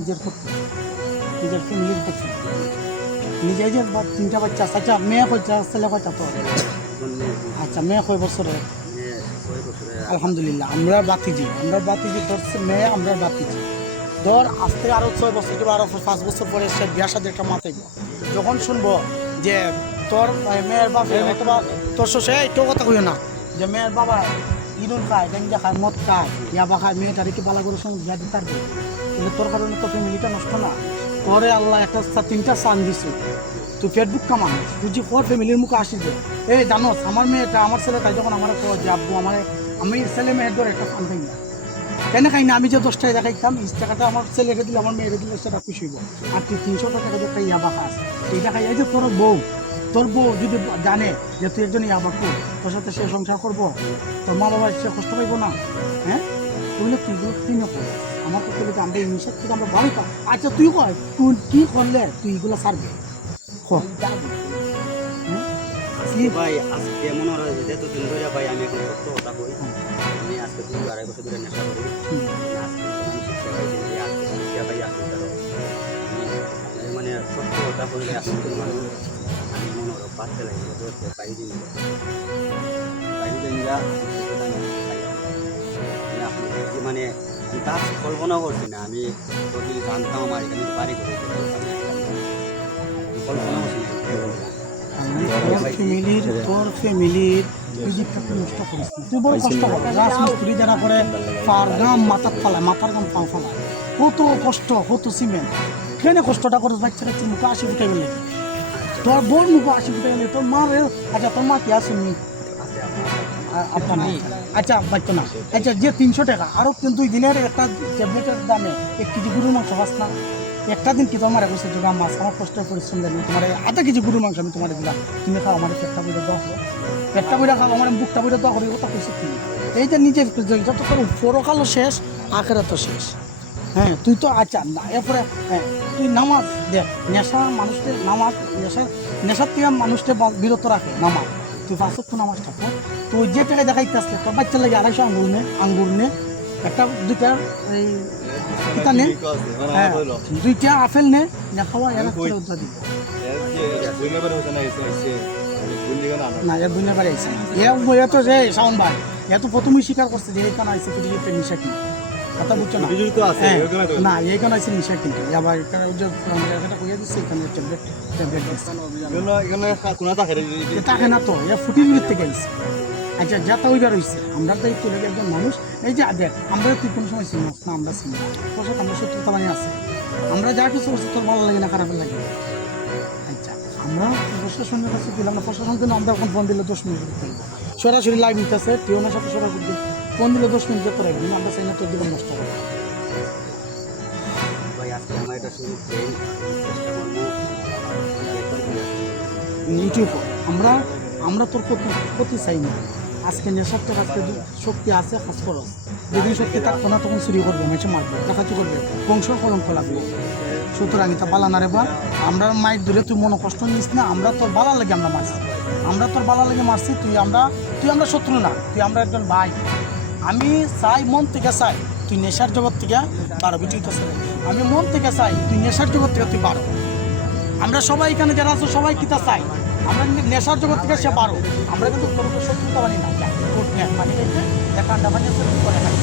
নিজের করতে নিজের ফ্যামিলির করতে নিজে যে তিনটা বাচ্চা আচ্ছা মেয়ে কয়টা ছেলে কয়টা তো আচ্ছা মেয়ে কয় বছরের আলহামদুলিল্লাহ আমরা বাতিজি ধরছে মেয়ে আমরা বাতিজি ধর আজ থেকে আরও 6 বছর কিংবা আরও 5 বছর পরে সে বিয়ার সাথে একটা মাথাইব যখন শুনবো যে তোর মেয়ের বাবা অথবা তোর শ্বশুর এইটাও কথা কইও না যে মেয়ের বাবা ইনুন খায় গাঞ্জা খায় মদ খায় ইয়াবা খায় মেয়েটারে কি বালা করে সঙ্গে বিয়া দিতে পারবে কিন্তু তোর কারণে তো ফ্যামিলিটা নষ্ট না পরে আল্লাহ একটা তিনটা সান দিছে তুই ফেসবুক কামান তুই যে পর ফ্যামিলির মুখে আসিস এই জানোস আমার মেয়েটা আমার ছেলেটা যখন আমার যে আব্বু আমার আমি ছেলে মেয়ের ধরে একটা ফান খাই না কেন খাই না আমি যে 10 টাকা দেখাইতাম 20 টাকাটা আমার ছেলেকে দিলে আমার মেয়েকে দিলে সেটা খুশি হইব আর তুই 300 টাকা দিয়ে একটা ইয়াবা খাস এইটা খাই এই যে তোর বউ যদি জানে যে তুই একজন ইয়াবা কর তোর সাথে সে সংসার করবো তোর মা বাবা সে কষ্ট পাইব না হ্যাঁ তুইলে তুই না কর আমার তো তুই আমরা এই নিষেধ থেকে আমরা ভালো পাই আচ্ছা তুই কয় তুই কী করলে তুই এগুলো ছাড়বে ভাই আজকে মনে হয় যে এতদিন ধরে ভাই আমি এখন সত্য কথা কই আমি আজকে 2-2.5 বছর ধরে নেশা করি মানে সত্য কথা বললে আজকে মানুষ আমি মনে হয় বাচ্চা লাগে বাইরে মানে আমি তা কল্পনা করছি না আমি যদি জানতাম আমার এখানে বাড়ি করে কল্পনা করছি না তোর ফ্যামিলির বিজিটটাকে নষ্ট করিস না তুই বড় কষ্ট করে রাজমিস্ত্রি যারা করে পার গাম মাথার ফালায় মাথার গাম পাও ফালায় কত কষ্ট কত সিমেন্ট কেন কষ্টটা করে বাচ্চা কাচ্চা মুখে 80 ফুটে গেলে তোর বোর মুখে 80 ফুটে গেলে তোর মার আচ্ছা তোর মা কি আসেনি আচ্ছা বাচ্চা না আচ্ছা যে 300 টাকা আরও কিন্তু 2 দিনের একটা ট্যাবলেটের দামে 1 কেজি গরুর মাংস খাস না একটা দিন কি তোমার কইছে যোগা মাছ আমার কষ্টের পরিশ্রম লাগে তোমার আধা কেজি গরুর মাংস আমি তোমার দিলাম তুমি খাও আমার পেটটা বইটা দাও পেটটা বইটা খাও আমার বুকটা বইটা দাও করি কথা কইছে তুমি এই যে নিজের যত তোর পরকালও শেষ আখেরাতও শেষ হ্যাঁ তুই তো আচ্ছা না এরপরে হ্যাঁ তুই নামাজ দেখ নেশা মানুষদের নামাজ নেশার থেকে মানুষকে বিরত রাখে নামাজ তুই 5 ওয়াক্ত নামাজটা পড় তুই যে টাকা দেখাইতে আসলে তোর বাচ্চার লাগে 250 আঙ্গুর নে একটা 2টা এই কিতা নে হ্যাঁ 2টা আপেল নে খাওয়া এরা করে উদ্ধার দিব না এর দুনিয়া বাড়ি আইছে এ তো যে সাউন্ড ভাই এ তো প্রথমেই স্বীকার করছে যে এইখানে আইছে কিছু একটা নিশা কিনে কথা বুঝছো না না এইখানে আইছে নিশা কিনতে আবার এখানে যে এটা কইয়া দিচ্ছে এখানে ট্যাবলেট থাকে না তো এ ফুটির ভিতর থেকে আইছে আচ্ছা যাতা ওইবার হয়েছে আমরা তো এই চলে একজন মানুষ এই যে দেখ আমরা তুই কোনো সময় চিনি না আমরা চিনি তোর সাথে আমরা শত্রুতা বানিয়ে আছে আমরা যা কিছু করছি তোর ভালো লাগে না খারাপ লাগে আচ্ছা আমরা প্রশাসনের কাছে দিলাম না প্রশাসন কিন্তু আমরা এখন ফোন দিলে 10 মিনিট ফেলবো সরাসরি লাইভ নিতেছে টিওনের সাথে সরাসরি ফোন দিলে 10 মিনিট পরে একদিন আমরা চাই না তোর জীবন নষ্ট করবো ভাই আজকে আমার এটা শুরু ইউটিউব আমরা তোর ক্ষতি চাই না আজকে নেশার তো আজকে শক্তি আছে কাজ করো যেদিন শক্তি থাকতো না তখন চুরি করবে মেছে মারবে ডাকাতি করবে বংশ কলঙ্ক লাগবে সুতরাং এটা বালা না রে বা আমরা মায়ের দূরে তুই মনে কষ্ট নিস না আমরা তোর বালা লাগে আমরা মারছি আমরা তোর বালা লাগে মারছি তুই আমরা শত্রু না তুই আমরা একজন ভাই আমি চাই মন থেকে চাই তুই নেশার জগৎ থেকে বারো বিটি তো আমি মন থেকে চাই তুই নেশার জগৎ থেকে তুই বারো আমরা সবাই এখানে যারা আছো সবাই কিতা চাই আমরা নেশার জগৎ থেকে সে পারো আমরা কিন্তু তোর উপর শত্রুতা বানি না পানি খাইতে দেখা আন্ডা পানি আছে করে খাই